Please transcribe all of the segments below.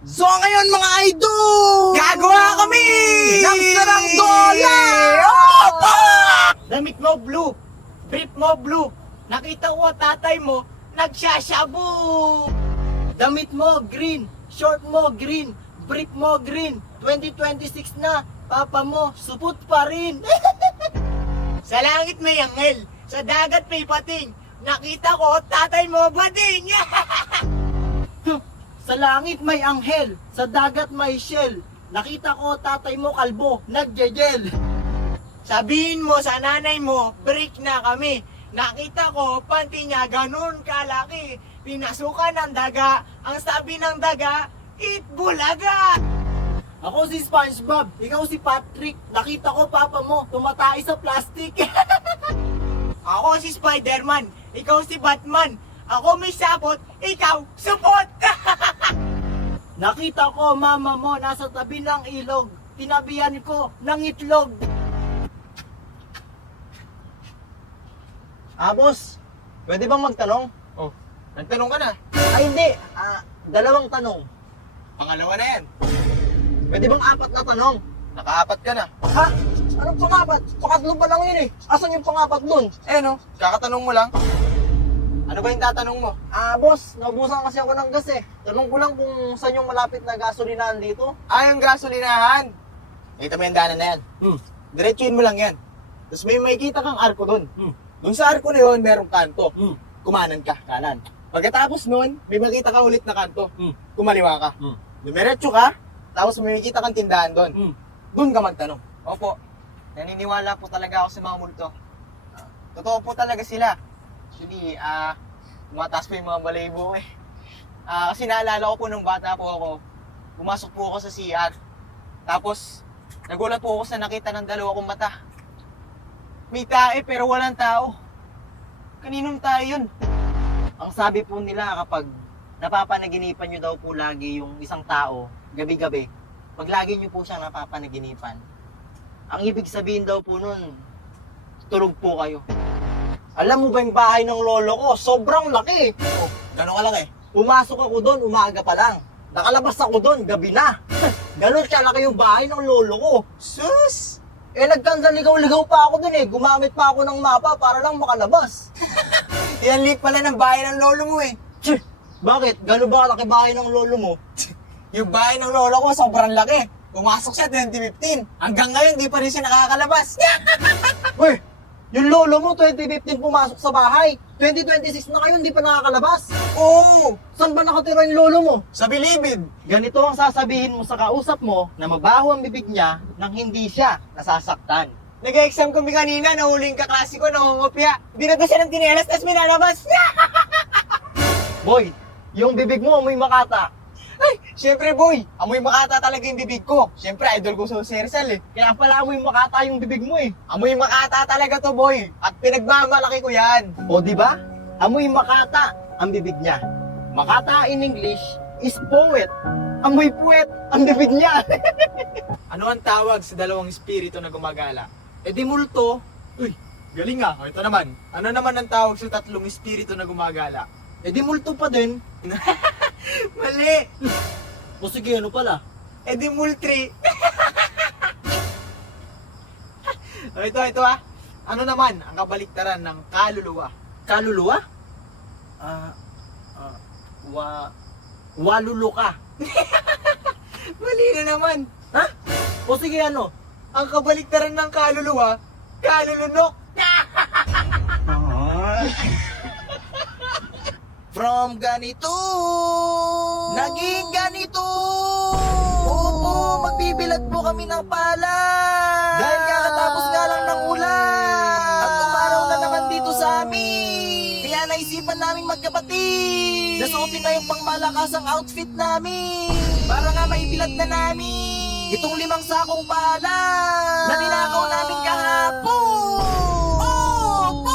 So ngayon mga idol, Gagawa kami ng sarang dola! Opo! Damit mo blue, brief mo blue. Nakita ko tatay mo, nagsashabu. Damit mo green, short mo green, brief mo green. 2026 na, papa mo supot pa rin. Sa langit may anghel, sa dagat may pating. Nakita ko tatay mo bading. Sa langit may anghel, sa dagat may shell. Nakita ko tatay mo kalbo, nagjejel. Sabihin mo sa nanay mo, break na kami. Nakita ko, panty niya ganun kalaki. Pinasukan ng daga, ang sabi ng daga, eat bulaga. Ako si SpongeBob, ikaw si Patrick. Nakita ko papa mo, tumatay sa plastic. Ako si Spider-Man, ikaw si Batman. Ako may sapot, ikaw supot. Nakita ko mama mo nasa tabi ng ilog. Tinabihan ko ng itlog. Boss, pwede bang magtanong? Oh, nagtanong ka na. Ay, hindi. Dalawang tanong. Pangalawa na yan. Pwede bang apat na tanong? Nakaapat ka na. Ha? Anong pangapat? Pangatlo pa lang yun eh. Asan yung pangapat dun? No, kakatanong mo lang. Ano ba yung tatanong mo? Boss, naubusan kasi ako ng gas eh. Tanong ko lang kung saan yung malapit na gasolinahan dito. Yung gasolinahan. Kita mo yung daanan na yan. Diretsuin mo lang yan. Tapos may makikita kang arko doon. Doon sa arko na yun, merong kanto. Kumanan ka, kanan. Pagkatapos nun, may makita ka ulit na kanto. Kumaliwa ka. Dumiretso ka, tapos may makikita kang tindahan doon. Doon ka magtanong. Opo, naniniwala po talaga ako sa mga multo. Totoo po talaga sila. Actually, tumataas po yung mga balaybo eh. Kasi naalala ko po nung bata po ako, pumasok po ako sa CR. Tapos, nagulat po ako sa nakita ng dalawa kong mata. May tae pero walang tao. Kaninong tayo yun? Ang sabi po nila kapag napapanaginipan nyo daw po lagi yung isang tao, gabi-gabi, pag lagi nyo po siyang napapanaginipan, ang ibig sabihin daw po nun, tulog po kayo. Alam mo ba yung bahay ng lolo ko? Sobrang laki. Gano'n kalaki? Pumasok ako doon, umaga pa lang. Nakalabas ako doon, gabi na. Ganon siya laki yung bahay ng lolo ko. Sus! Nagkandaligaw-ligaw pa ako doon eh. Gumamit pa ako ng mapa para lang makalabas. Yan lik pala ng bahay ng lolo mo eh. Tch, bakit? Gano'n ba kalaki bahay ng lolo mo? Yung bahay ng lolo ko sobrang laki. Pumasok siya 2015. Hanggang ngayon, di pa rin siya nakakalabas. Uy, yung lolo mo 2015 pumasok sa bahay. 2026 na kayo, hindi pa nakakalabas. Oo! Saan ba nakatira yung lolo mo? Sa bilibid. Ganito ang sasabihin mo sa kausap mo na mabaho ang bibig niya nang hindi siya nasasaktan. Nag-exam kami kanina, nahuling kaklase ko, nangungopya. Binato siya ng tinelas, tapos minalabas. Boy, yung bibig mo amoy makata. Ay, syempre boy, amoy makata talaga yung bibig ko. Syempre, idol ko sa Rizal eh. Kaya pala amoy makata yung bibig mo eh. Amoy makata talaga to boy. At pinagmamalaki ko yan. O di ba? Amoy makata ang bibig niya. Makata in English is poet. Amoy puwet ang bibig niya. Ano ang tawag sa dalawang espiritu na gumagala? Di multo. Uy, galing ah. O, ito naman. Ano naman ang tawag sa tatlong espiritu na gumagala? Di multo pa din. Mali. O sige, ano pala? Di multri. O, ito ah. Ano naman ang kabaliktaran ng kaluluwa? Kaluluwa? Walulo ka. Mali na naman. Ha? O sige, ano? Ang kabaliktaran ng kaluluwa, kalulunok. From ganito, naging ganito. Oo, magbibilad po kami ng pala. Dahil kakatapos nga lang ng ulan. At umaraw na naman dito sa amin. Kaya naisipan namin magkapatid. Nasuotin na yung pangmalakasang outfit namin. Para nga maibilad na namin Itong 5 sakong pala na ninakaw namin kahapon. Opo!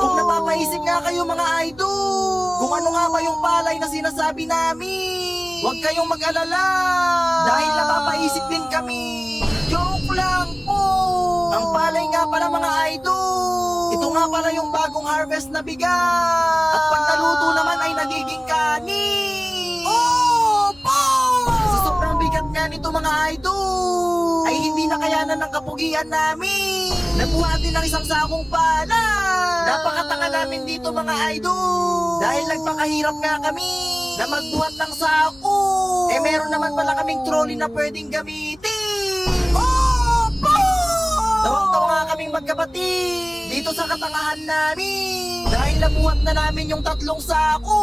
Kung napapaisip nga kayo mga idol, Kung ano nga ba yung palay na sinasabi namin, huwag kayong mag-alala. dahil napapaisip din kami. Joke lang po. Ang palay nga pala mga idol, Ito nga pala yung bagong harvest na bigas. at pag naluto naman ay nagiging kanin. Opo! kaya nito mga idol ay hindi nakayanan ng kapugian namin. Nabuhatin ng isang sakong pala. Napakatanga namin dito mga idol. Dahil nagpakahirap nga kami na magbuhat ng sako. Eh meron naman pala kaming trolley na pwedeng gamitin. Opo! Tawang-tawa nga kaming magkapatid dito sa katangahan namin. Dahil nabuhat na namin yung 3 sako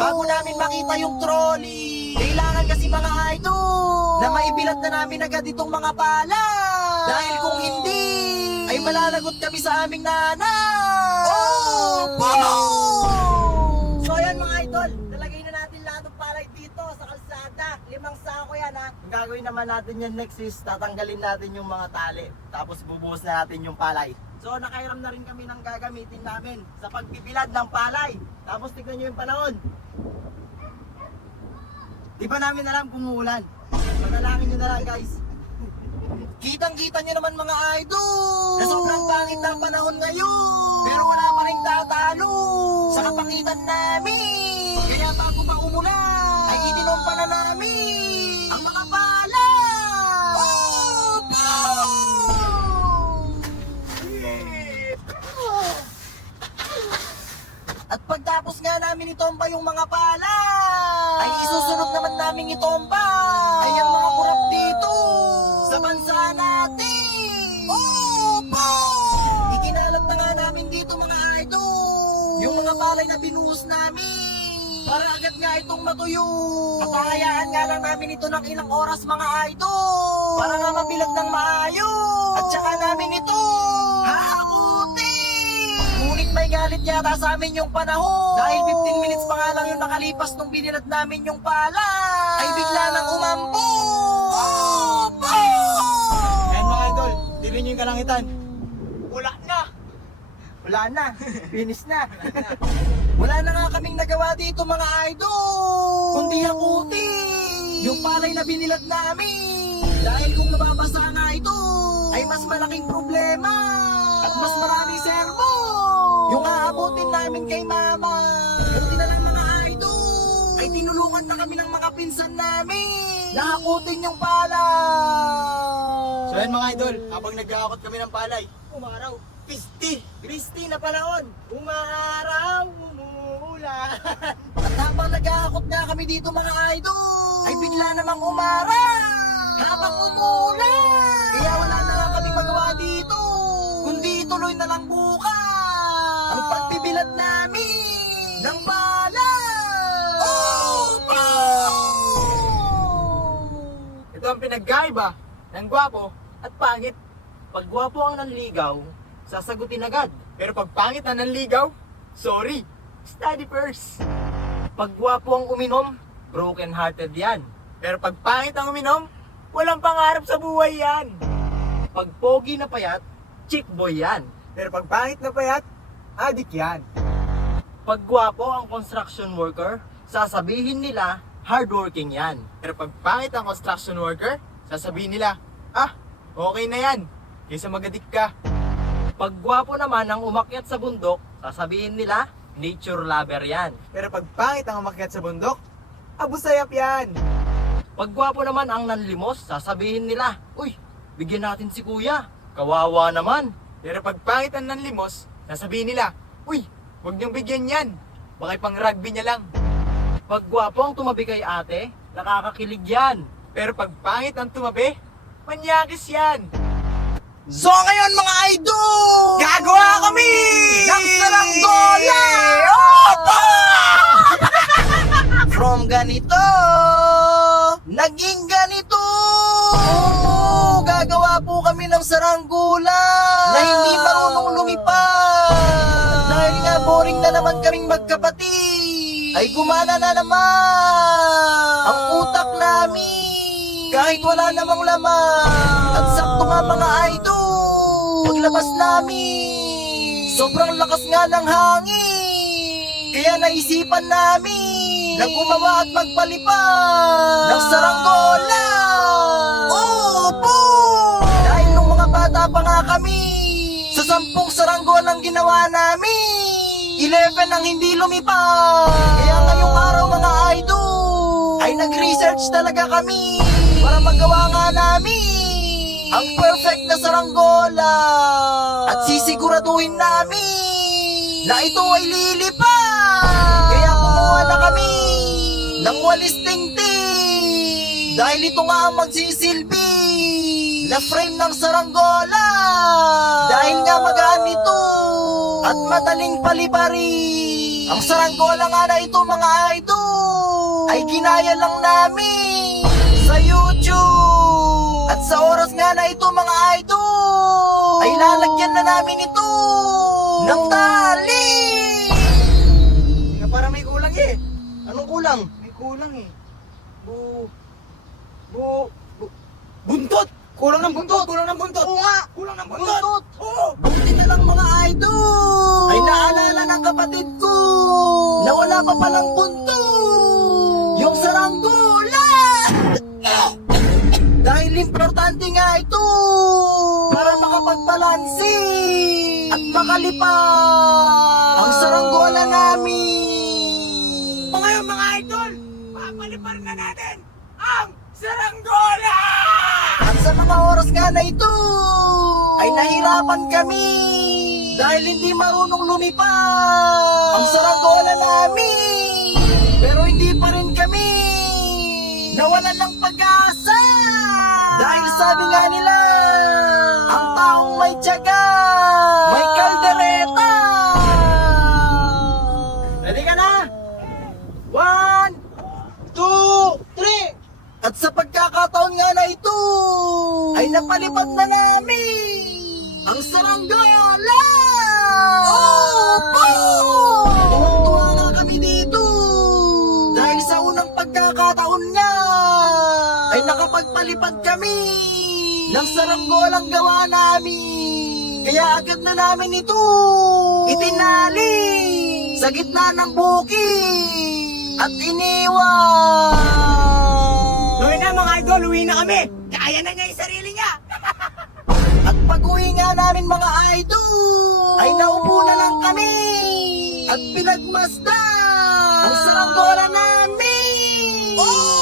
bago namin makita yung trolley. Kailangan kasi mga idol na maibilat na namin agad itong mga pala. Dahil kung hindi, ay malalagot kami sa aming nanay. Opo! So ayan mga idol, talagay na natin lahat ng palay dito sa kalsada. 5 sako yan ha. Ang gagawin naman natin yan next is tatanggalin natin yung mga tali. Tapos bubuhos na natin yung palay. So nakairam na rin kami ng gagamitin namin sa pagpibilad ng palay. Tapos tignan nyo yung panahon. Di ba namin alam kung uulan? Manalangin nyo na lang guys. Kitang-kita nyo naman mga idol na sobrang pangit ng panahon ngayon. Pero wala pa rin tatalo sa kapangitan namin. Kaya bago pa umulan, ay itinompa na namin ang mga pala. Opo! At pagtapos nga namin itomba yung mga pala, ay isusunod naman namin itomba ay ang mga kurap dito sa bansa natin. Opo! Ikinalat na nga namin dito mga idol yung mga palay na binuhos namin para agad nga itong matuyo. Papahayaan nga lang namin ito ng ilang oras mga idol para nga mabilag ng maayos. At saka namin ito hahakutin. Ngunit may galit yata sa amin yung panahon dahil 15 minutes pa nga lang yung nakalipas nung binilad namin yung pala ay bigla nang umampo. Opo! Ayan mga idol, tignan nyo yung kalangitan. Wala na! Wala na, finish na. Wala na nga kaming nagawa dito mga idol kundi hakutin yung palay na binilad namin. Dahil kung nababasa nga ito ay mas malaking problema at mas maraming sermo yung aabutin namin kay mama. Buti na lang mga idol ay tinulungan na kami ng mga pinsan namin na hakutin yung pala. So ayan mga idol, habang nag-aakot kami ng palay, Umaraw, Pisti na panahon, umaraw, umuulan. At habang nag-aakot nga kami dito mga idol ay bigla namang umaraw habang umuulan. Kaya wala na lang kami magawa dito kundi ituloy na lang bukas ang pagbibilad namin ng pala. Opo! ito ang pinagkaiba ng gwapo at pangit. Pag gwapo ang nanligaw, sasagutin agad. Pero pag pangit na nanligaw, sorry, study first. Pag gwapo ang uminom, broken hearted yan. Pero pag pangit ang uminom, walang pangarap sa buhay yan. Pag pogi na payat, chick boy yan. Pero pag pangit na payat, adik yan. Pag gwapo ang construction worker, sasabihin nila hardworking yan. Pero pag pangit ang construction worker, sasabihin nila, okay na yan, kaysa magadik ka. Pag gwapo naman ang umakyat sa bundok, sasabihin nila nature lover yan. Pero pag pangit ang umakyat sa bundok, abusayap yan. Pag gwapo naman ang nanlimos, sasabihin nila, uy, bigyan natin si kuya, kawawa naman. Pero pag pangit ang nanlimos, sasabihin nila, uy, huwag niyong bigyan yan, baka pang rugby niya lang. Pag gwapo ang tumabi kay ate, nakakakilig yan. Pero pag pangit ang tumabi, manyakis yan. So ngayon mga idol, Gagawa kami ng saranggola! Opo! From ganito, naging ganito. Oo, gagawa po kami ng saranggola na hindi marunong lumipad. Dahil nga boring na naman kaming magkapatid, ay gumana na naman ang utak namin. Kahit wala namang laman. At sakto nga mga idol, paglabas namin, sobrang lakas nga ng hangin. Kaya naisipan namin na gumawa at magpalipad ng saranggola. Opo! Dahil nung mga bata pa nga kami, sa 10 saranggolang ginawa namin, 11 ang hindi lumipad. Kaya ngayong araw mga idol, ay nag-research talaga kami para magawa nga namin ang perfect na saranggola. At sisiguraduhin namin na ito ay lilipad. Kaya kumuha na kami ng walis tingting. Dahil ito nga ang magsisilbi na frame ng saranggola. Dahil nga magaan ito at madaling palibari. Ang saranggola nga na ito mga idol ay ginaya lang namin sa YouTube. At sa oras nga na ito mga idol ay lalagyan na namin ito ng tali. Para may kulang eh. Anong kulang? May kulang eh. Buntot! Kulang ng buntot! Kulang ng buntot! Oo nga! Kulang ng Buntot! Oo! Buti na lang mga idol ay naalala ng kapatid ko na wala pa palang buntot yung saranggola. Dahil importante nga ito para makapagbalansi at makalipad ang saranggola namin. Ngayon mga idol, papalipar na natin ang saranggola! At sa mga oras nga na ito ay nahirapan kami dahil hindi marunong lumipad ang saranggola namin. Pero hindi pa rin kami nawalan ng pag-asa dahil sabi nga nila, ang taong may tiyaga may kaldereta. Ready ka na? 1, 2, 3. At sa pagkakataon nga na ito ay napalipad na namin ang saranggola. Opo! Tuwang-tuwa nga kami dito dahil sa unang pagkakataon nga ay nakapagpalipad kami ng saranggolang gawa namin. Kaya agad na namin ito itinali sa gitna ng bukid at iniwan. Uwi na mga idol, uwi na kami! Kaya na niya yung sarili niya! At pag-uwi nga namin mga idol ay naupo na lang kami at pinagmasdan ang saranggola namin. Oh!